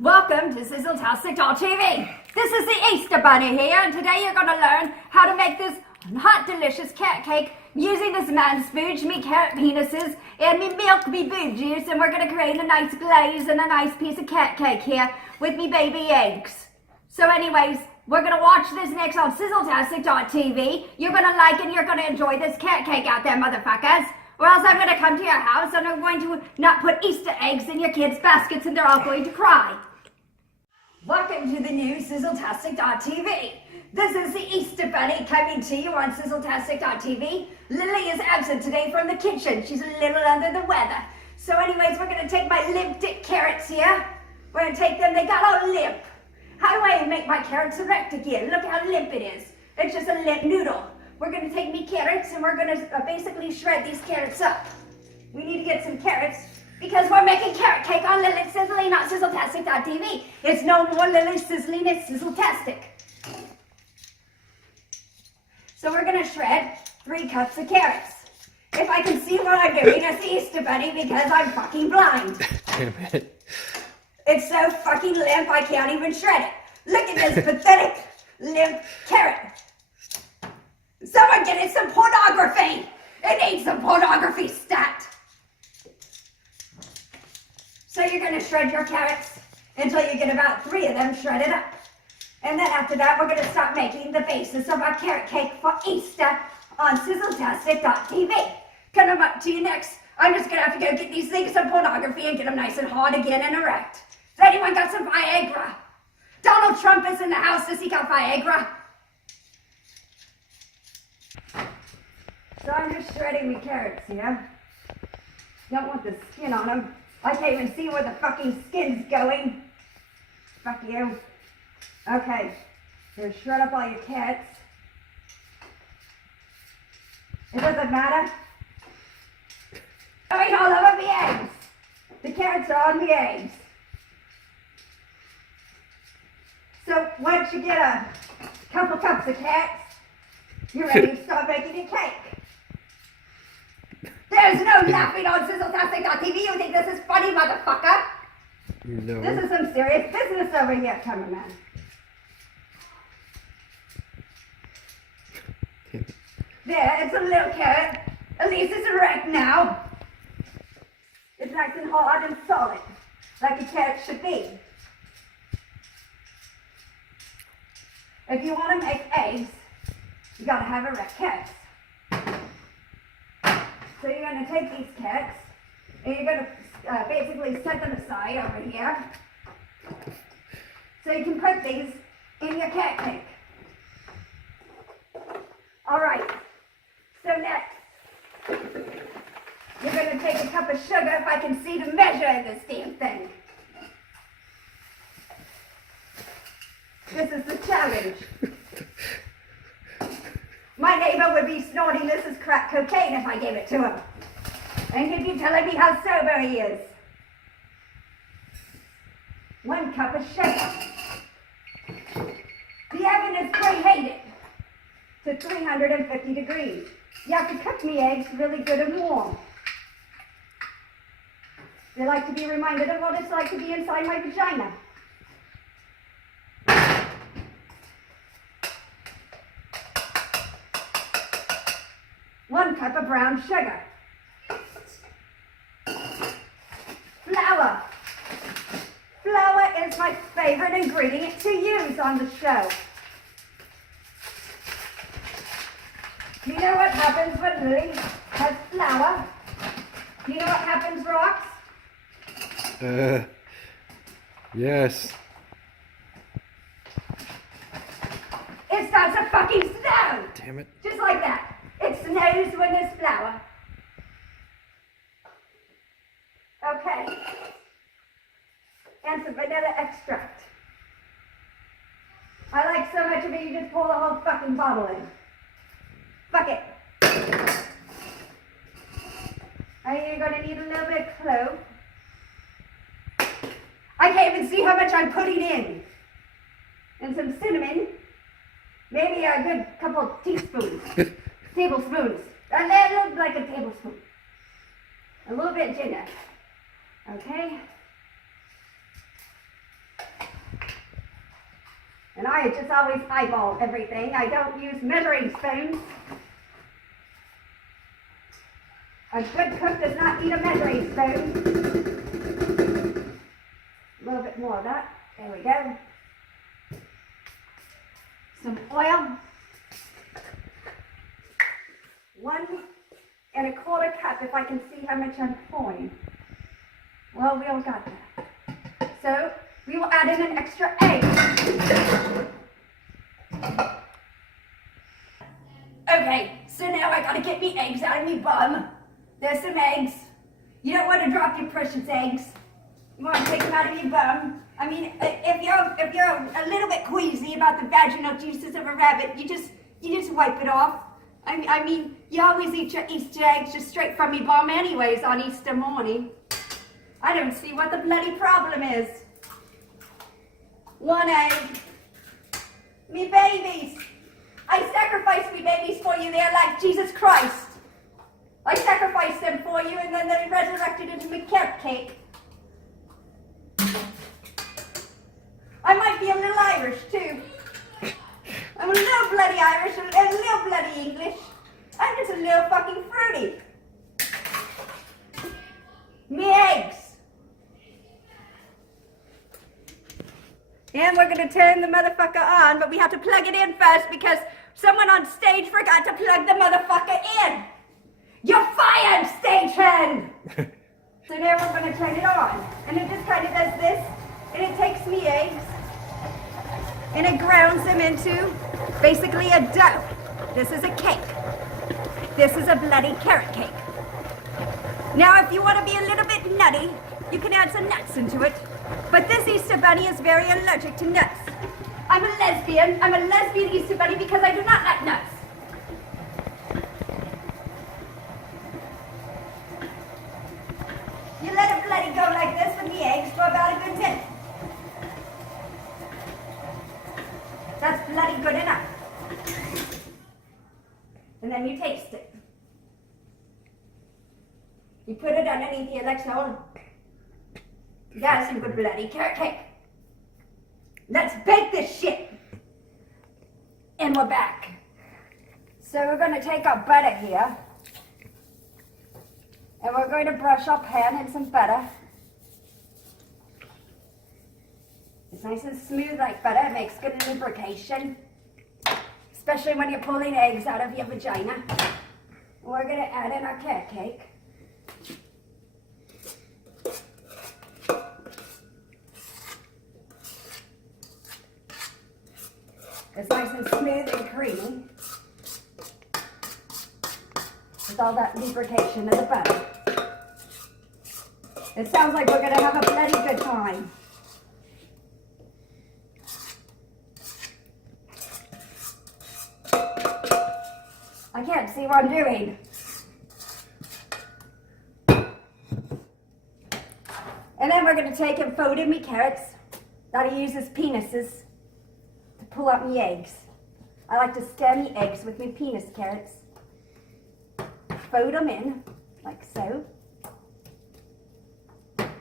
Welcome to Sizzletastic.tv. This is the Easter Bunny here, and today you're going to learn how to make this hot, delicious cat cake using this man spooge, me carrot penises, and me milk, me boob juice, and we're going to create a nice glaze and a nice piece of cat cake here with me baby eggs. So anyways, we're going to watch this next on Sizzletastic.tv. You're going to like it and you're going to enjoy this cat cake out there, motherfuckers. Or else I'm going to come to your house and I'm going to not put Easter eggs in your kids' baskets and they're all going to cry. Welcome to the new Sizzletastic.tv. This is the Easter Bunny coming to you on Sizzletastic.tv. Lily is absent today from the kitchen. She's a little under the weather. So anyways, we're going to take my limp dick carrots here. We're going to take them. They got all limp. How do I make my carrots erect again? Look how limp it is. It's just a limp noodle. We're going to take me carrots and we're going to basically shred these carrots up. We need to get some carrots because we're making carrot cake on Lily Sizzling, not Sizzletastic.tv. It's no more Lily Sizzling, it's Sizzletastic. So we're going to shred 3 cups of carrots. If I can see what I'm doing as the Easter Bunny because I'm fucking blind. Wait a minute. It's so fucking limp I can't even shred it. Look at this pathetic limp carrot. Someone get it some pornography. It needs some pornography stat. So you're going to shred your carrots until you get about 3 of them shredded up. And then after that, we're going to start making the basis of our carrot cake for Easter on Sizzletastic.tv. Coming up to you next, I'm just going to have to go get these things some pornography and get them nice and hard again and erect. Has anyone got some Viagra? Donald Trump is in the house. Does he got Viagra? So I'm just shredding the carrots here. Don't want the skin on them. I can't even see where the fucking skin's going. Fuck you. Okay, so shred up all your carrots. It doesn't matter. Going all over the eggs. The carrots are on the eggs. So once you get a couple cups of carrots, you're ready to start making your cake. There's no laughing on Sizzletastic.tv. You think this is funny, motherfucker? No. This is some serious business over here, cameraman. There, it's a little carrot. At least it's erect now. It's nice and hard and solid, like a carrot should be. If you want to make eggs, you gotta have erect carrots. So you're going to take these carrots and you're going to basically set them aside over here so you can put these in your cat cake. Alright, so next you're going to take a cup of sugar, if I can see the measure in this damn thing. This is the challenge. My neighbor would be snorting this as crack cocaine if I gave it to him. And he'd be telling me how sober he is. 1 cup of sugar. The oven is preheated to 350 degrees. You have to cook me eggs really good and warm. They like to be reminded of what it's like to be inside my vagina. One cup of brown sugar. Flour. Flour is my favorite ingredient to use on the show. Do you know what happens when Lily has flour? Do you know what happens, Rox? Yes. It starts to fucking snow! Damn it. Just like that. It snows when there's flour. Okay. And some vanilla extract. I like so much of it, you just pour the whole fucking bottle in. Fuck it. And you're going to need a little bit of clove. I can't even see how much I'm putting in. And some cinnamon. Maybe a good couple teaspoons. Tablespoons. A little like a tablespoon. A little bit ginger. Okay? And I just always eyeball everything. I don't use measuring spoons. A good cook does not need a measuring spoon. A little bit more of that. There we go. Some oil. 1¼ cup if I can see how much I'm pouring. Well, we all got that. So we will add in an extra egg. Okay, so now I gotta get me eggs out of me bum. There's some eggs. You don't want to drop your precious eggs. You want to take them out of your bum. I mean, if you're a little bit queasy about the vaginal juices of a rabbit, you just wipe it off. I mean, you always eat your Easter eggs just straight from your bum anyways on Easter morning. I don't see what the bloody problem is. 1 egg. Me babies. I sacrificed me babies for you. They're like Jesus Christ. I sacrificed them for you and then they resurrected into me carrot cake. I might be a little Irish too. I'm a little bloody Irish, a little bloody English. I'm just a little fucking fruity. Me eggs. And we're gonna turn the motherfucker on, but we have to plug it in first because someone on stage forgot to plug the motherfucker in. You're fired, stagehand! So now we're gonna turn it on. And it just kind of does this, and it takes me eggs, and it grounds them into basically a dough. This is a cake. This is a bloody carrot cake. Now if you want to be a little bit nutty, you can add some nuts into it. But this Easter bunny is very allergic to nuts. I'm a lesbian. I'm a lesbian Easter bunny because I do not like nuts. You let it bloody go like this with the eggs for about a good minute. That's bloody good enough. And then you taste it. You put it underneath the electrode. You got some good bloody carrot cake. Let's bake this shit. And we're back. So we're going to take our butter here. And we're going to brush our pan in some butter. It's nice and smooth like butter. It makes good lubrication. Especially when you're pulling eggs out of your vagina. We're going to add in our carrot cake. It's nice and smooth and creamy. With all that lubrication of the butter. It sounds like we're going to have a bloody good time. I can't see what I'm doing. And then we're going to take and fold in me carrots that I use as penises to pull out me eggs. I like to scare me eggs with me penis carrots. Fold them in, like so.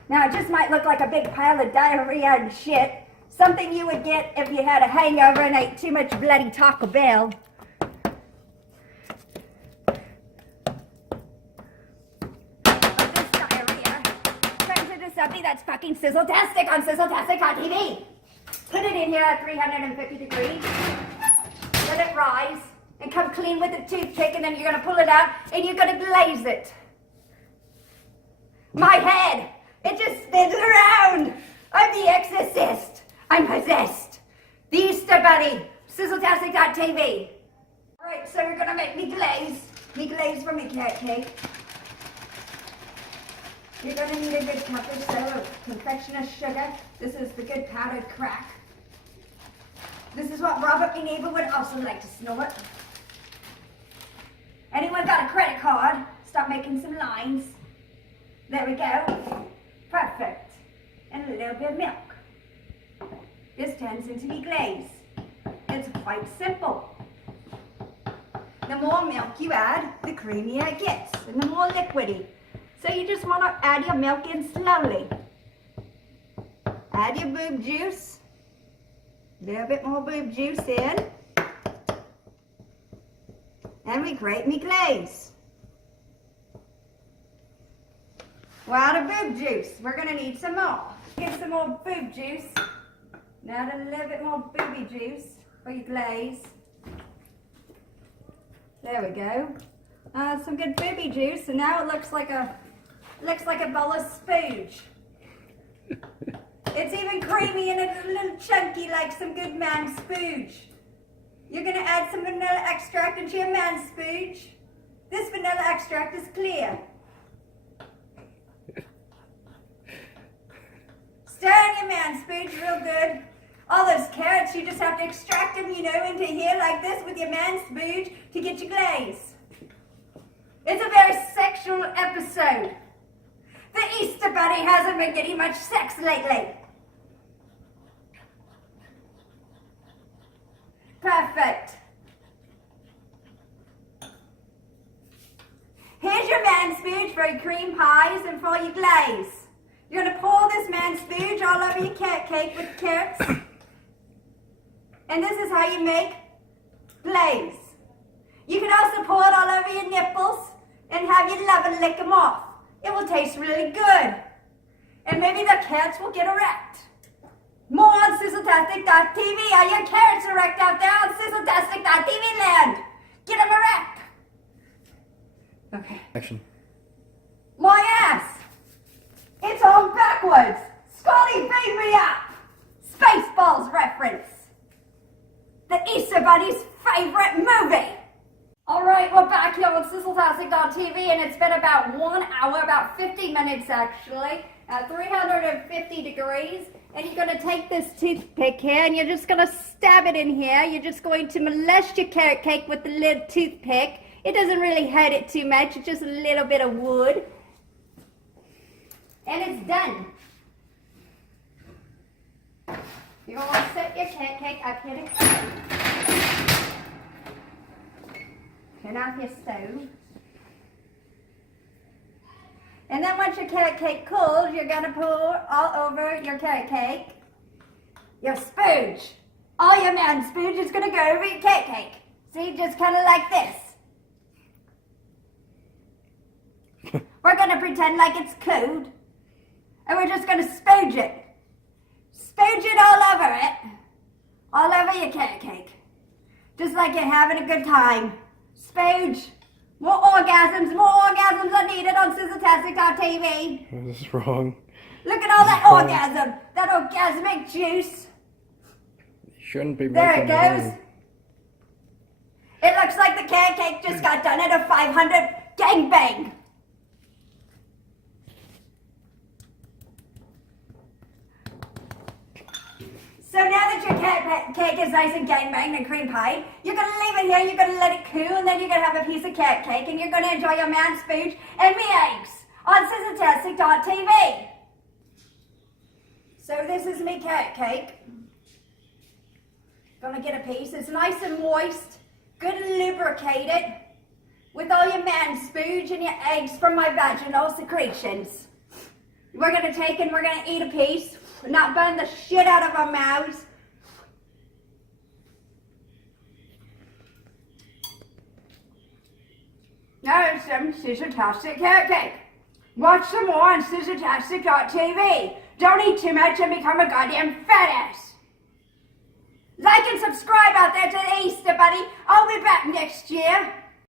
Now it just might look like a big pile of diarrhea and shit. Something you would get if you had a hangover and ate too much bloody Taco Bell. But this diarrhea turns into something that's fucking sizzle-tastic on Sizzle-tastic on TV. Put it in here at 350 degrees. Let it rise. And come clean with a toothpick, and then you're gonna pull it out, and you're gonna glaze it. My head, it just spins around. I'm the exorcist. I'm possessed. The Easter Bunny, Sizzletastic.tv. All right, so we're gonna make me glaze from me carrot cake. You're gonna need a good cup or so of confectioner's sugar. This is the good powdered crack. This is what Robert E. Neighbor would also like to snort. Anyone got a credit card? Start making some lines. There we go. Perfect. And a little bit of milk. This turns into the glaze. It's quite simple. The more milk you add, the creamier it gets, and the more liquidy. So you just want to add your milk in slowly. Add your boob juice. A little bit more boob juice in. And we grate me glaze. We're out of boob juice. We're gonna need some more. Get some more boob juice. Now add a little bit more booby juice for your glaze. There we go. Some good booby juice, and now it looks like a bowl of spooge. It's even creamy and a little chunky like some good man spooge. You're gonna add some vanilla extract into your man spooge. This vanilla extract is clear. Stir in your man spooge real good. All those carrots, you just have to extract them, you know, into here like this with your man spooge to get your glaze. It's a very sexual episode. The Easter Bunny hasn't been getting much sex lately. Perfect. Here's your man spooge for your cream pies and for your glaze. You're going to pour this man spooge all over your carrot cake with carrots. And this is how you make glaze. You can also pour it all over your nipples and have your lover lick them off. It will taste really good. And maybe the carrots will get erect. More on sizzletastic.tv. Are your carrots erect out there on sizzletastic.tv land? Get them erect. Okay. Action. My ass. It's on backwards. Scotty, beat me up. Spaceballs reference. The Easter Bunny's favorite movie. All right, we're back here on sizzletastic.tv, and it's been about 1 hour, about 50 minutes actually, at 350 degrees. And you're going to take this toothpick here, and you're just going to stab it in here. You're just going to molest your carrot cake with the little toothpick. It doesn't really hurt it too much. It's just a little bit of wood. And it's done. You're going to set your carrot cake up here to cook. Turn off your stove. And then once your carrot cake cools, you're going to pour all over your carrot cake your spooge. All your man spooge is going to go over your carrot cake. See, just kind of like this. We're going to pretend like it's cold. And we're just going to spooge it. Spooge it all over it. All over your carrot cake. Just like you're having a good time. Spooge. More orgasms are needed on sizzletastic.tv. This is wrong. Look at all that orgasm. That orgasmic juice. You shouldn't be There it making goes. money. It looks like the carrot cake just got done at a 500 gangbang. So now that your carrot cake is nice and gangbanged and cream pie, you're going to leave it here, you're going to let it cool, and then you're going to have a piece of carrot cake, and you're going to enjoy your man spooge and me eggs on sizzletastic.tv. So this is me carrot cake. Gonna get a piece. It's nice and moist, good and lubricated, with all your man spooge and your eggs from my vaginal secretions. We're gonna take and we're gonna eat a piece, not burn the shit out of our mouths. Now it's some Sizzletastic carrot cake. Watch some more on sizzletastic.tv. Don't eat too much and become a goddamn fat ass. Like and subscribe out there to the Easter Bunny. I'll be back next year.